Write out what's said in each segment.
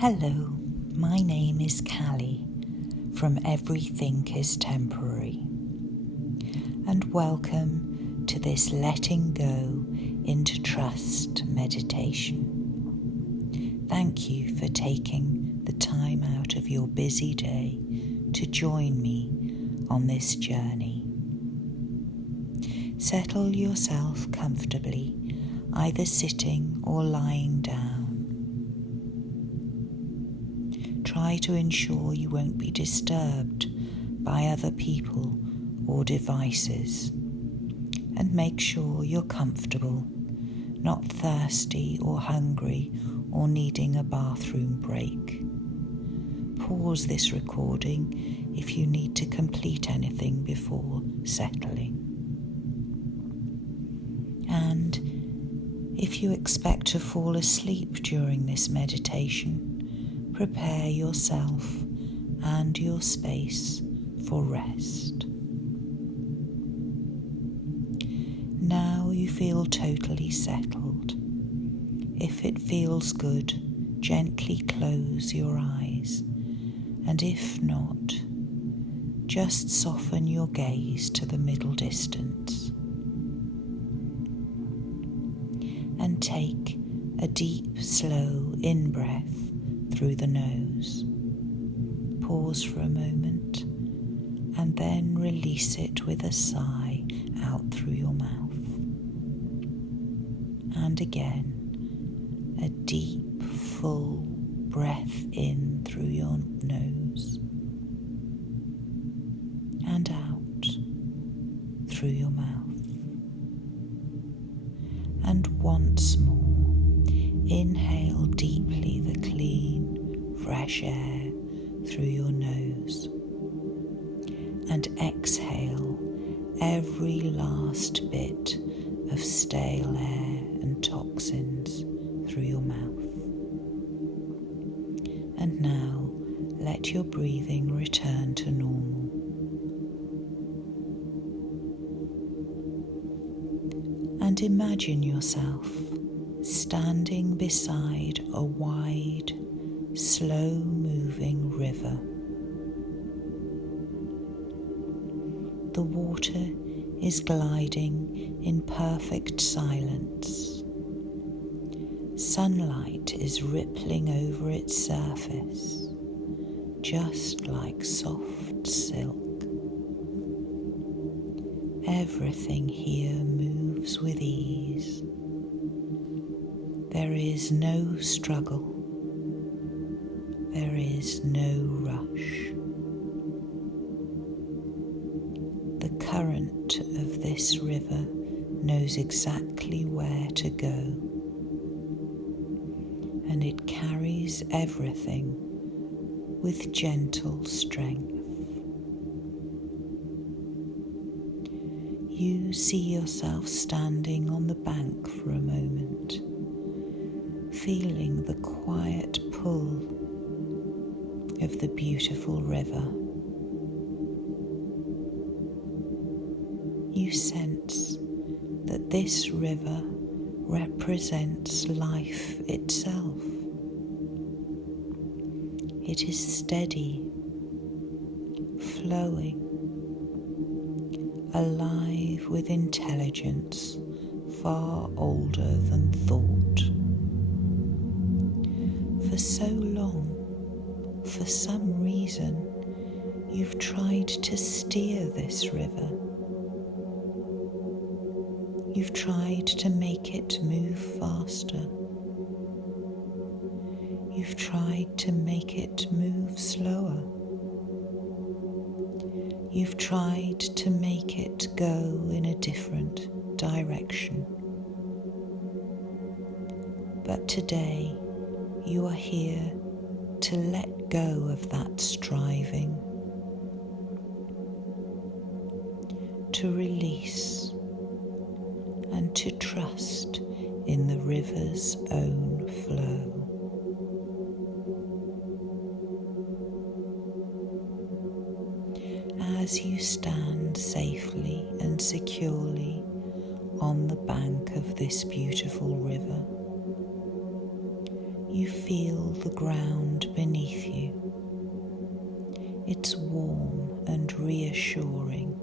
Hello, my name is Callie from Everything is Temporary, and welcome to this letting go into trust meditation. Thank you for taking the time out of your busy day to join me on this journey. Settle yourself comfortably, either sitting or lying down. Try to ensure you won't be disturbed by other people or devices, and make sure you're comfortable, not thirsty or hungry or needing a bathroom break. Pause this recording if you need to complete anything before settling. And if you expect to fall asleep during this meditation, prepare yourself and your space for rest. Now you feel totally settled. If it feels good, gently close your eyes, and if not, just soften your gaze to the middle distance. And take a deep, slow in-breath through the nose. Pause for a moment and then release it with a sigh out through your mouth. And again, a deep, full breath in through your nose and out through your mouth. And once more, inhale deeply the clean, fresh air through your nose, and exhale every last bit of stale air and toxins through your mouth. And now let your breathing return to normal. And imagine yourself standing beside a wide, slow-moving river. The water is gliding in perfect silence. Sunlight is rippling over its surface, just like soft silk. Everything here moves with ease. There is no struggle. There is no rush. The current of this river knows exactly where to go, and it carries everything with gentle strength. You see yourself standing on the bank for a moment, feeling the quiet pull of the beautiful river. You sense that this river represents life itself. It is steady, flowing, alive with intelligence far older than thought. For so long, for some reason, you've tried to steer this river. You've tried to make it move faster. You've tried to make it move slower. You've tried to make it go in a different direction. But today, you are here to let go of that striving, to release and to trust in the river's own flow. As you stand safely and securely on the bank of this beautiful river, you feel the ground beneath you. It's warm and reassuring,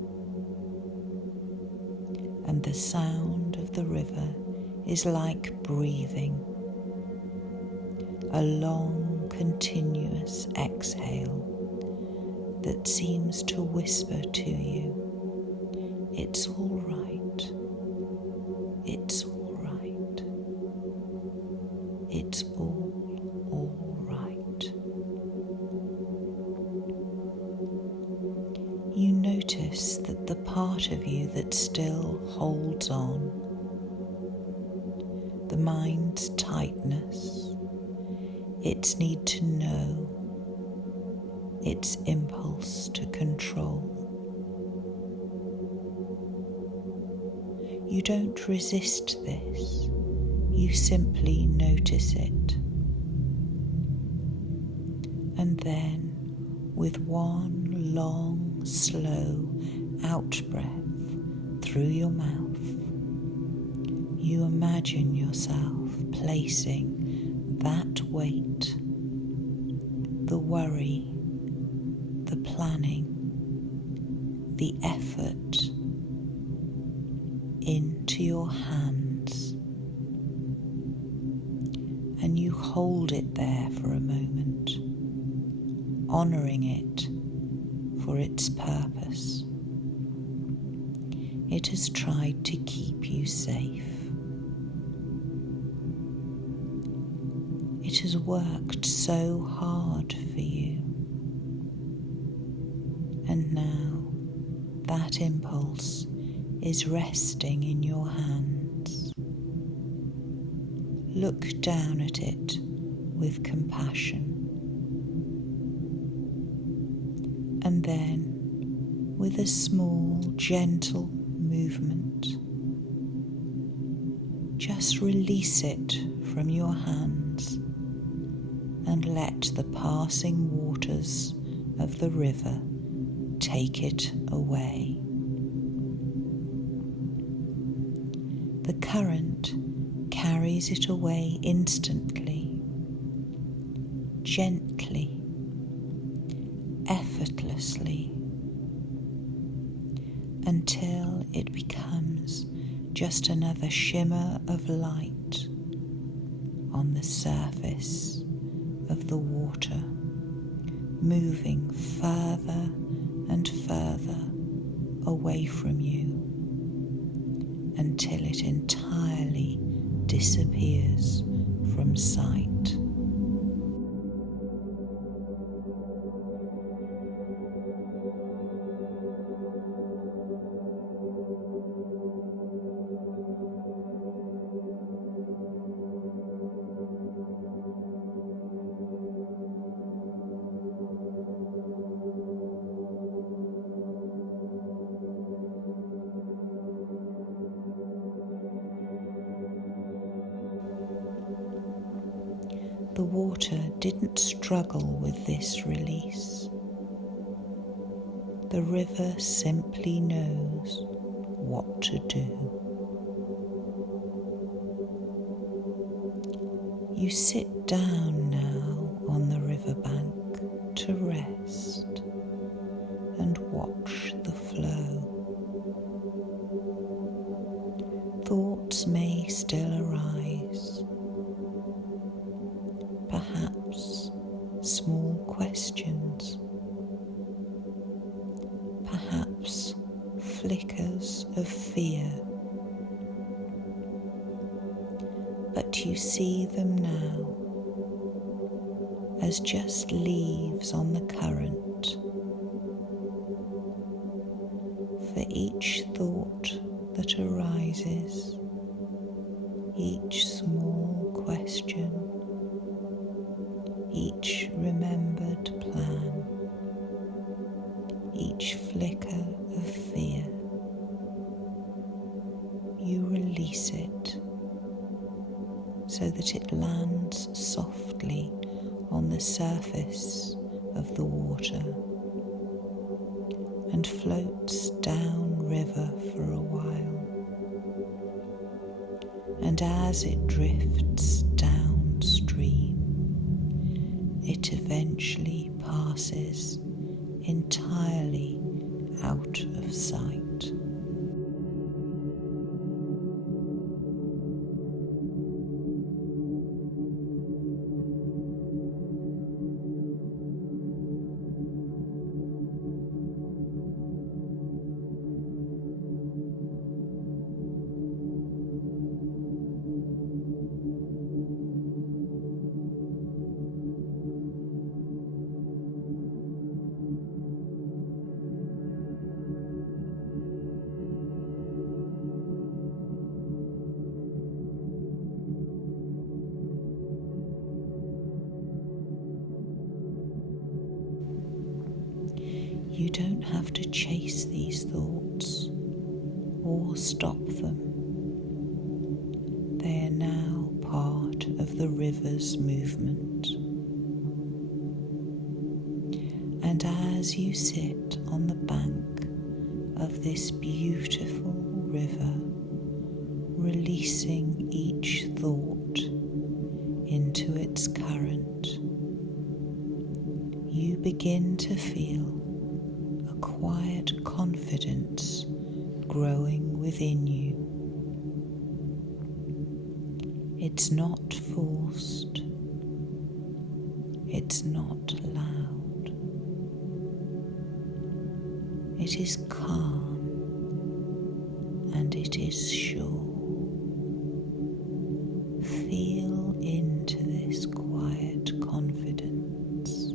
and the sound of the river is like breathing, a long, continuous exhale that seems to whisper to you, it's all right, it's all right, it's all right. You notice that the part of you that still holds on, the mind's tightness, its need to know, its impulse to control. You don't resist this, you simply notice it. And then, with one long, slow out-breath through your mouth, you imagine yourself placing that weight, the worry, the planning, the effort into your hands, and you hold it there for a moment, honouring it for its purpose. It has tried to keep you safe. It has worked so hard for you. And now that impulse is resting in your hands. Look down at it with compassion. And then, with a small, gentle movement, just release it from your hands and let the passing waters of the river take it away. The current carries it away instantly, gently, effortlessly, until it becomes just another shimmer of light on the surface of the water, moving further and further away from you until it entirely disappears from sight. The water didn't struggle with this release. The river simply knows what to do. You sit down now on the riverbank to rest and watch the flow. Thoughts may still arise. Perhaps small questions, perhaps flickers of fear, but you see them now as just leaves on the current. For each thought that arises, each small question, each remembered plan, each flicker of fear, you release it so that it lands softly on the surface of the water and floats down river for a while. And as it drifts downstream, it eventually passes entirely out of sight. You don't have to chase these thoughts or stop them. They are now part of the river's movement. And as you sit on the bank of this beautiful river, releasing each thought into its current, you begin to feel a quiet confidence growing within you. It's not forced. It's not loud. It is calm and it is sure. Feel into this quiet confidence.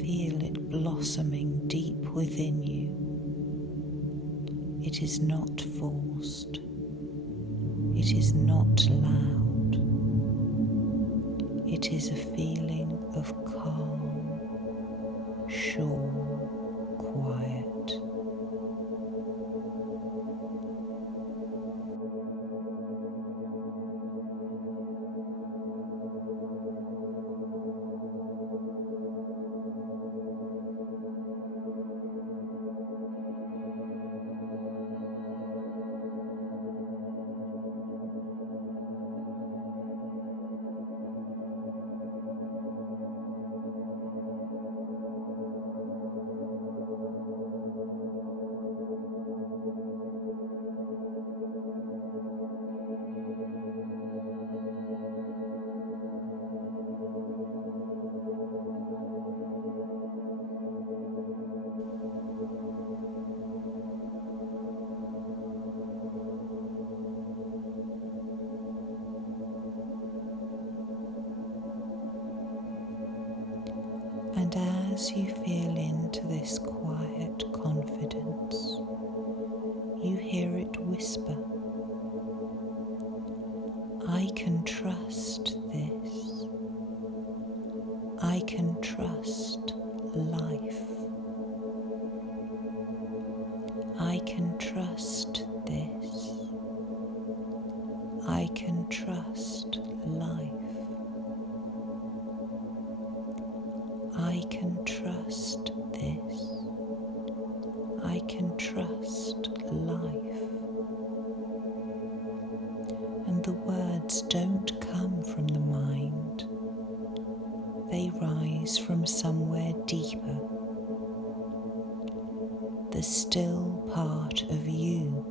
Feel it blossoming deep within you. It is not forced. It is not loud. It is a feeling of calm, sure quiet. And as you feel into this quiet confidence, you hear it whisper, I can trust this. I can trust life. I can trust this. I can trust life. I can trust this. I can trust life. And the words don't come from the mind. They rise from somewhere deeper. The still part of you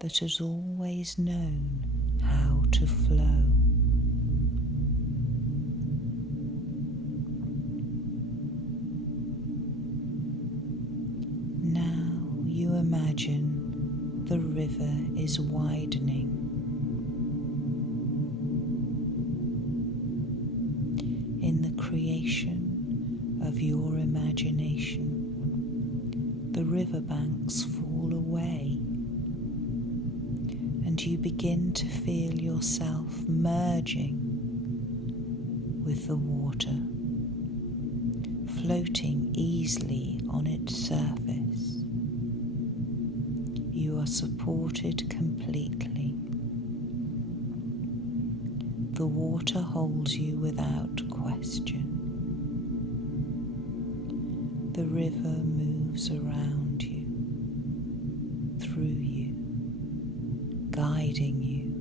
that has always known how to flow. Imagine the river is widening. In the creation of your imagination, the riverbanks fall away, and you begin to feel yourself merging with the water, floating easily on its surface. You are supported completely. The water holds you without question. The river moves around you, through you, guiding you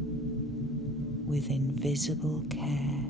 with invisible care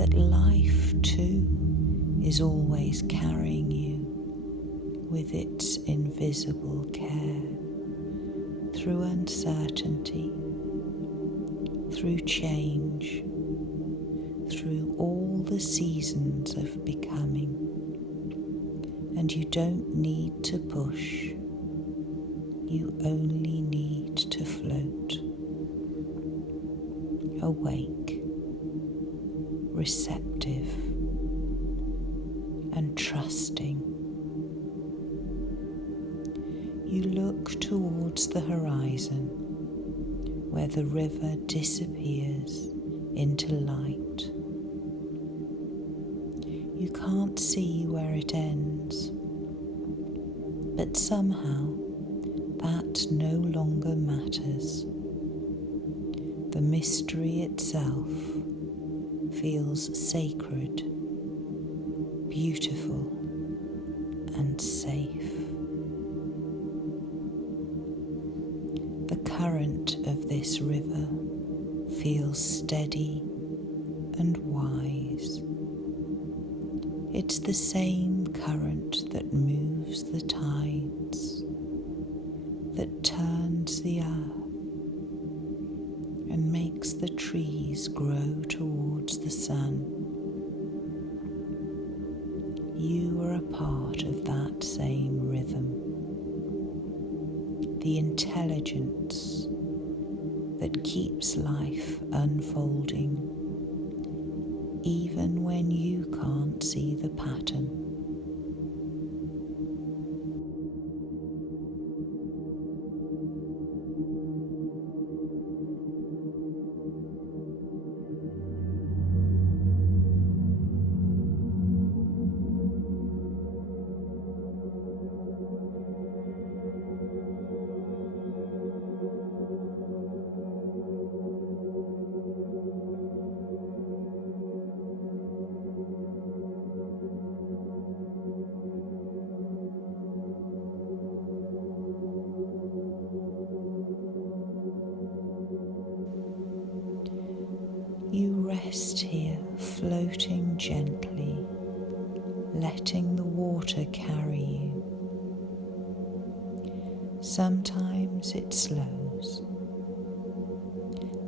that life too is always carrying you with its invisible care through uncertainty, through change, through all the seasons of becoming. And you don't need to push, you only need to float, awake, receptive, and trusting. You look towards the horizon where the river disappears into light. You can't see where it ends, but somehow that no longer matters. The mystery itself feels sacred, beautiful, and safe. The current of this river feels steady and wise. It's the same current that moves the tides, that turns the earth and makes the trees grow towards the sun. You are a part of that same rhythm, the intelligence that keeps life unfolding even when you can't see the pattern. You rest here, floating gently, letting the water carry you. Sometimes it slows,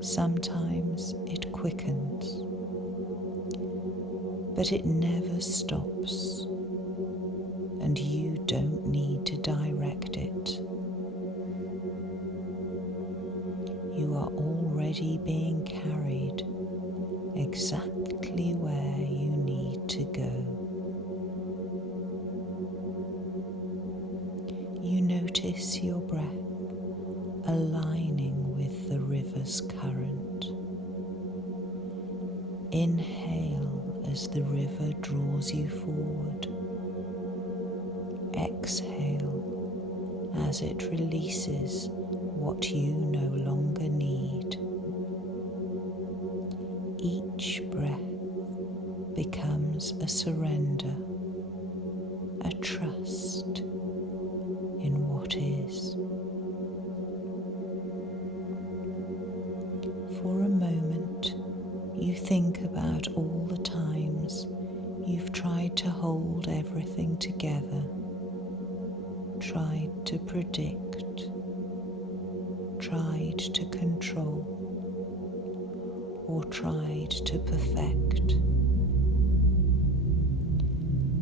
sometimes it quickens, but it never stops, and you don't need to direct it. You are already being carried exactly where you need to go. You notice your breath aligning with the river's current. Inhale as the river draws you forward. Exhale as it releases what you no longer need. Each breath becomes a surrender, a trust in what is. For a moment, you think about all the times you've tried to hold everything together, tried to predict, tried to control, or tried to perfect.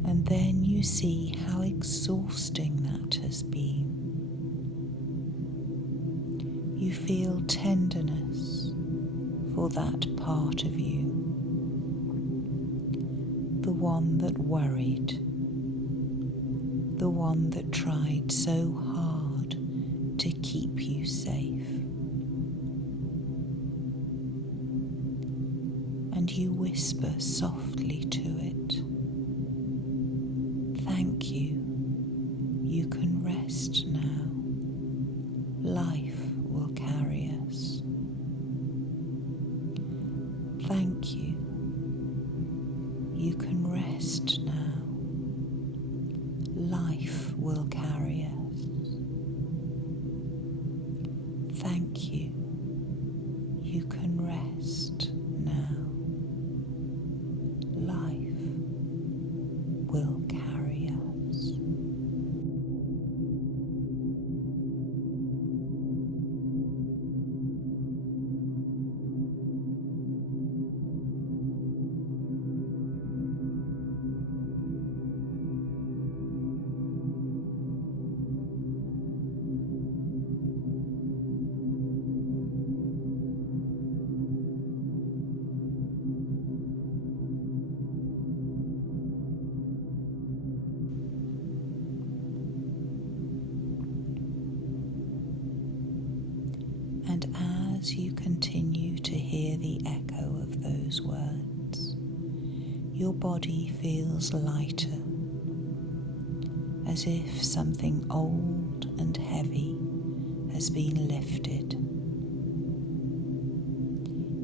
And then you see how exhausting that has been. You feel tenderness for that part of you, the one that worried, the one that tried so hard to keep you safe. And you whisper softly to it, "Thank you, you can rest now. Life will carry us. Thank you, you can rest now. Life will carry us. Thank you, you can rest now. as you continue to hear the echo of those words, your body feels lighter, as if something old and heavy has been lifted.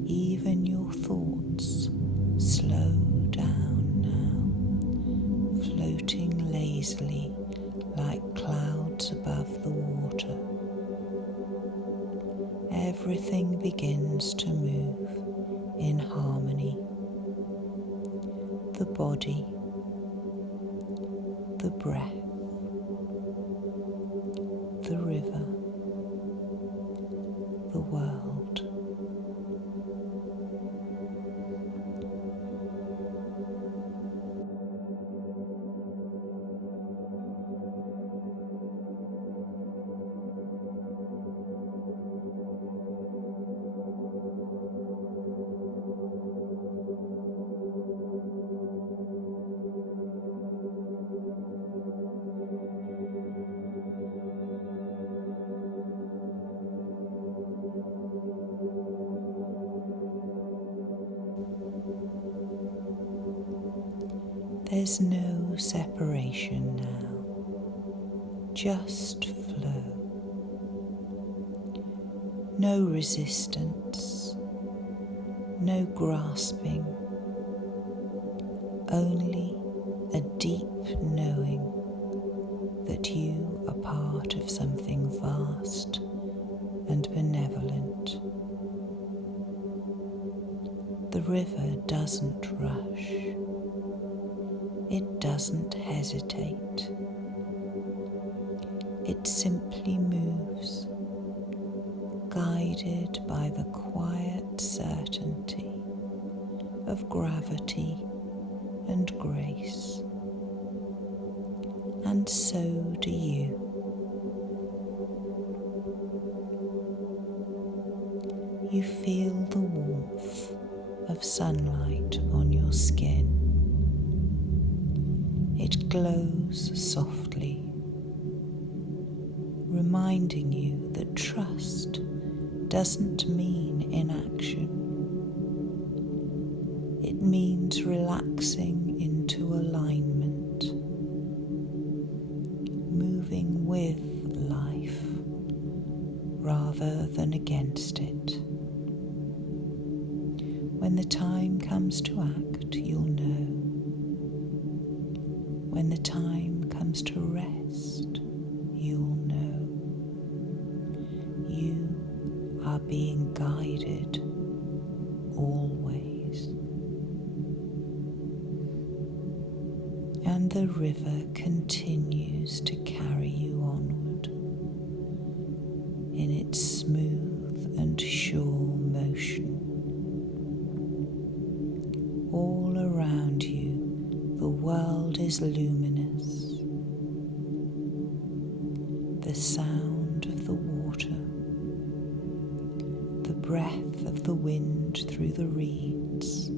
Even your thoughts slow down now, floating lazily like clouds above the water. Everything begins to move in harmony. The body, the breath, the river, the world. There's no separation now, just flow. No resistance, no grasping, only a deep knowing that you are part of something vast and benevolent. The river doesn't rush. It doesn't hesitate. It simply moves, guided by the quiet certainty of gravity and grace. And so do you. You feel the warmth of sunlight on your skin. It glows softly, reminding you that trust doesn't mean inaction. It means relaxing into alignment, moving with life rather than against it. When the time comes to act, you'll know. When the time comes to rest, you'll know. You are being guided always. And the river continues to carry you onward in its smooth and sure motion. All around you, the world is luminous. The sound of the water, the breath of the wind through the reeds,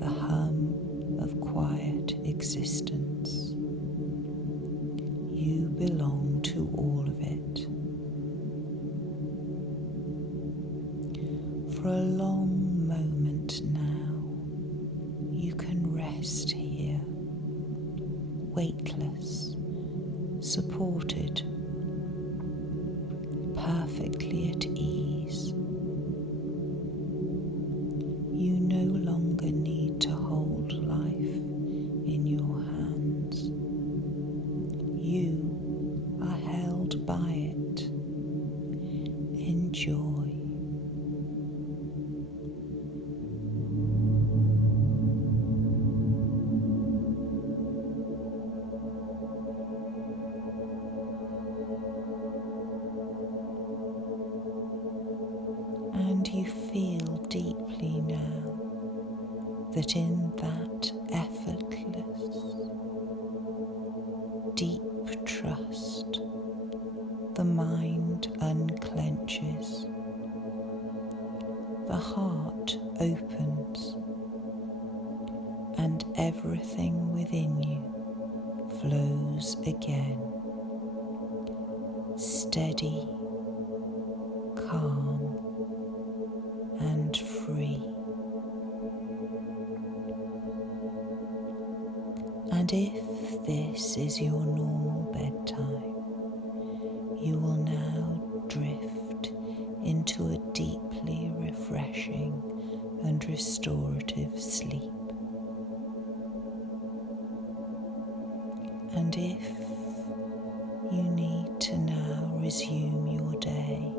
the hum of quiet existence. You belong to all of it. For a long moment now, you can rest here, weightless, supported, perfectly at ease. You no longer need to hold life in your hands. You are held by it. Enjoy. And you feel deeply now that in that effortless, deep trust, the mind unclenches, the heart opens, and everything within you flows again, steady, calm, And if this is your normal bedtime, you will now drift into a deeply refreshing and restorative sleep. And if you need to now resume your day,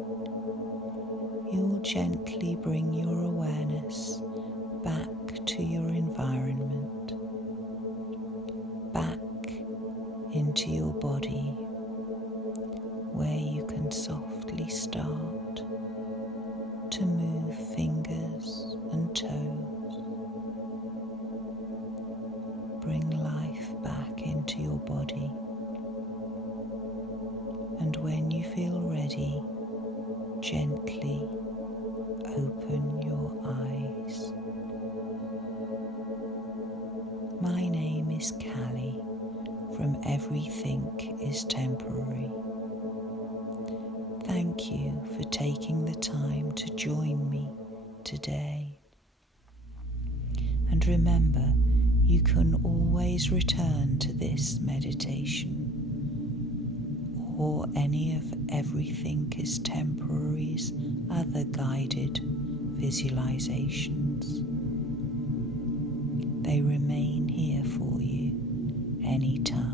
you will gently bring your awareness back to your environment, back into your body, where you can softly start to move fingers and toes. Bring life back into your body, and when you feel ready, gently open your eyes. My name is Callie from Everything is Temporary. Thank you for taking the time to join me today. And remember, you can always return to this meditation or any of Everything is Temporary's other guided visualizations. They remain here for you anytime.